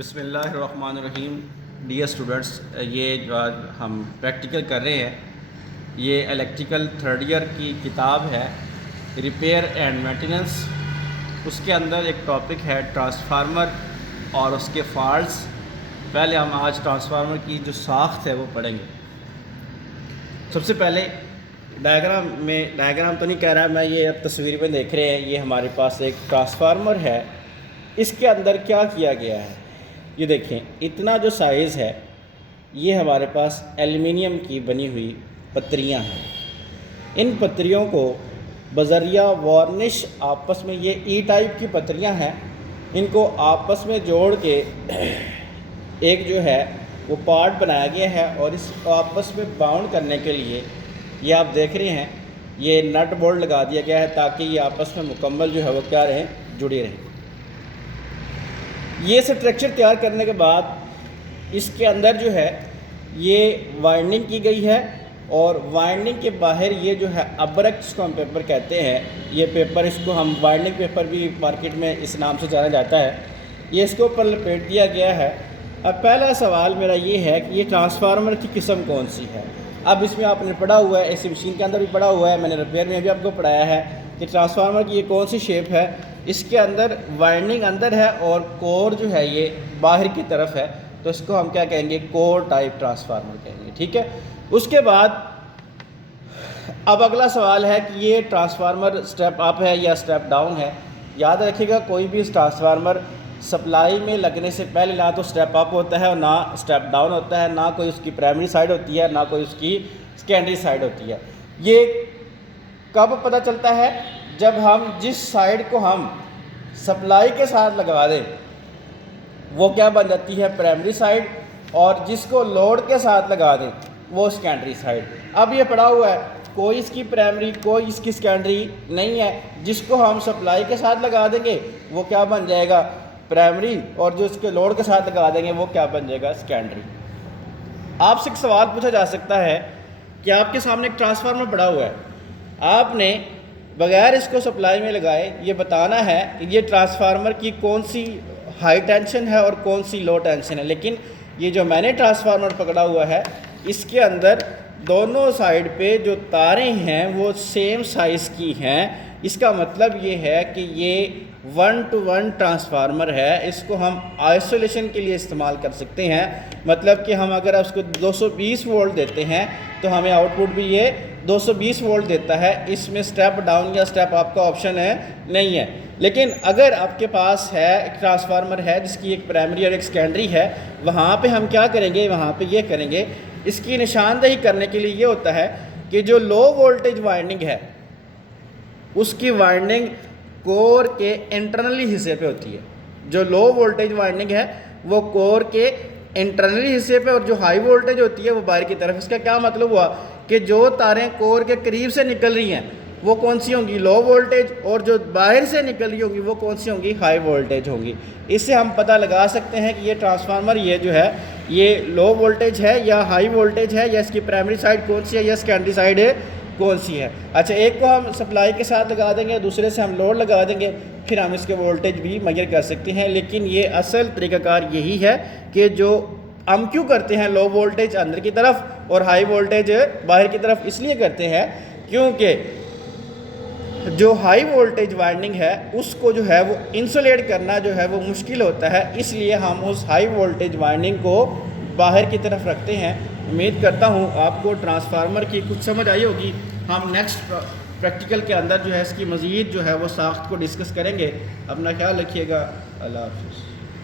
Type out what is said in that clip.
बिस्मिल्लाहिर्रहमानिर्रहीम। Dear students, ये जो आज हम प्रैक्टिकल कर रहे हैं ये इलेक्ट्रिकल थर्ड ईयर की किताब है रिपेयर एंड मेंटेनेंस। उसके अंदर एक टॉपिक है ट्रांसफार्मर और उसके फॉल्ट्स। पहले हम आज ट्रांसफार्मर की जो साख्त है वो पढ़ेंगे। सबसे पहले डायग्राम तो नहीं कह रहा, मैं ये अब तस्वीर में देख रहे हैं, ये हमारे पास एक ट्रांसफार्मर है। इसके अंदर क्या किया गया है ये देखें। इतना जो साइज़ है ये हमारे पास एल्युमिनियम की बनी हुई पत्रियां हैं। इन पत्रियों को बज़रिया वार्निश आपस में, ये ई टाइप की पत्रियां हैं, इनको आपस में जोड़ के एक जो है वो पार्ट बनाया गया है और इसको आपस में बाउंड करने के लिए ये आप देख रहे हैं ये नट बोल्ट लगा दिया गया है ताकि ये आपस में मुकम्मल जो है वो क्या रहें, जुड़े रहें। ये स्ट्रक्चर तैयार करने के बाद इसके अंदर जो है ये वाइंडिंग की गई है और वाइंडिंग के बाहर ये जो है अब्रक, जिसको हम पेपर कहते हैं, ये पेपर, इसको हम वाइंडिंग पेपर भी मार्केट में इस नाम से जाना जाता है, ये इसके ऊपर लपेट दिया गया है। अब पहला सवाल मेरा ये है कि ये ट्रांसफार्मर की किस्म कौन सी है। अब इसमें आपने पढ़ा हुआ है, ऐसी मशीन के अंदर भी पढ़ा हुआ है, मैंने रिपेयर में भी आपको पढ़ाया है कि ट्रांसफार्मर की ये कौन सी शेप है। इसके अंदर वाइंडिंग अंदर है और कोर जो है ये बाहर की तरफ है, तो इसको हम क्या कहेंगे, कोर टाइप ट्रांसफार्मर कहेंगे। ठीक है। उसके बाद अब अगला सवाल है कि ये ट्रांसफार्मर स्टेप अप है या स्टेप डाउन है। याद रखिएगा कोई भी ट्रांसफार्मर सप्लाई में लगने से पहले ना तो स्टेप अप होता है और ना स्टेप डाउन होता है, ना कोई उसकी प्राइमरी साइड होती है ना कोई उसकी सेकेंडरी साइड होती है। ये कब पता चलता है, जब हम जिस साइड को हम सप्लाई के साथ लगा दें वो क्या बन जाती है, प्राइमरी साइड, और जिसको लोड के साथ लगा दें वो सेकेंडरी साइड। अब ये पड़ा हुआ है, कोई इसकी प्राइमरी कोई इसकी सेकेंडरी नहीं है, जिसको हम सप्लाई के साथ लगा देंगे वो क्या बन जाएगा, प्राइमरी, और जो इसके लोड के साथ लगा देंगे वो क्या बन जाएगा, सेकेंडरी। आपसे एक सवाल पूछा जा सकता है कि आपके सामने एक ट्रांसफार्मर पड़ा हुआ है, आपने बगैर इसको सप्लाई में लगाए ये बताना है कि ये ट्रांसफार्मर की कौन सी हाई टेंशन है और कौन सी लो टेंशन है। लेकिन ये जो मैंने ट्रांसफार्मर पकड़ा हुआ है इसके अंदर दोनों साइड पे जो तारें हैं वो सेम साइज़ की हैं। इसका मतलब ये है कि ये 1-to-1 ट्रांसफार्मर है। इसको हम आइसोलेशन के लिए इस्तेमाल कर सकते हैं। मतलब कि हम अगर उसको 220 वोल्ट देते हैं तो हमें आउटपुट भी ये 220 वोल्ट देता है। इसमें स्टेप डाउन या स्टेप अप का ऑप्शन है नहीं है। लेकिन अगर आपके पास है एक ट्रांसफार्मर है जिसकी एक प्राइमरी और एक सेकेंडरी है, वहाँ पे हम क्या करेंगे, वहाँ पे ये करेंगे, इसकी निशानदेही करने के लिए ये होता है कि जो लो वोल्टेज वाइंडिंग है उसकी वाइंडिंग कोर के इंटरनली हिस्से पे होती है। जो लो वोल्टेज वाइंडिंग है वो कोर के इंटरनली हिस्से पे, और जो हाई वोल्टेज होती है वो बाहर की तरफ। इसका क्या मतलब हुआ कि जो तारें कोर के करीब से निकल रही हैं वो कौन सी होंगी, लो वोल्टेज, और जो बाहर से निकल रही होंगी वो कौन सी होंगी, हाई वोल्टेज होंगी। इससे हम पता लगा सकते हैं कि ये ट्रांसफार्मर ये जो है ये लो वोल्टेज है या हाई वोल्टेज है, या इसकी प्राइमरी साइड कौन सी है या सेकेंडरी साइड है कौन सी है। अच्छा, एक को हम सप्लाई के साथ लगा देंगे, दूसरे से हम लोड लगा देंगे, फिर हम इसके वोल्टेज भी मेजर कर सकते हैं। लेकिन ये असल तरीक़ाकार यही है कि जो हम क्यों करते हैं लो वोल्टेज अंदर की तरफ और हाई वोल्टेज बाहर की तरफ, इसलिए करते हैं क्योंकि जो हाई वोल्टेज वाइंडिंग है उसको जो है वो इंसुलेट करना जो है वो मुश्किल होता है, इसलिए हम उस हाई वोल्टेज वाइंडिंग को बाहर की तरफ रखते हैं। उम्मीद करता हूँ आपको ट्रांसफार्मर की कुछ समझ आई होगी। हम नेक्स्ट प्रैक्टिकल के अंदर जो है इसकी मज़ीद जो है वो साख्त को डिस्कस करेंगे। अपना ख्याल रखिएगा। अल्लाह हाफ़िज़।